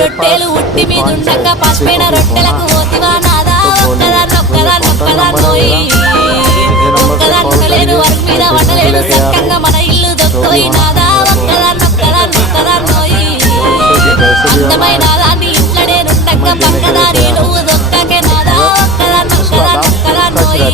రొట్టెలు ఉట్టి మీద ఉండక పసిపోయిన రొట్టెలకు పోతివా నాదా ఒక్కదాన్నోయి ఒక్కదాన్నలేను వరకు మీద వండలేను చక్కగా మన ఇల్లు దొక్కోయి నాదా ఒక్కదాన్నోయి అందమైన దాన్ని ఇంట్లో నేనుండక పక్కదారి నువ్వు దొక్కకే నాదా ఒక్కదాన్నోయి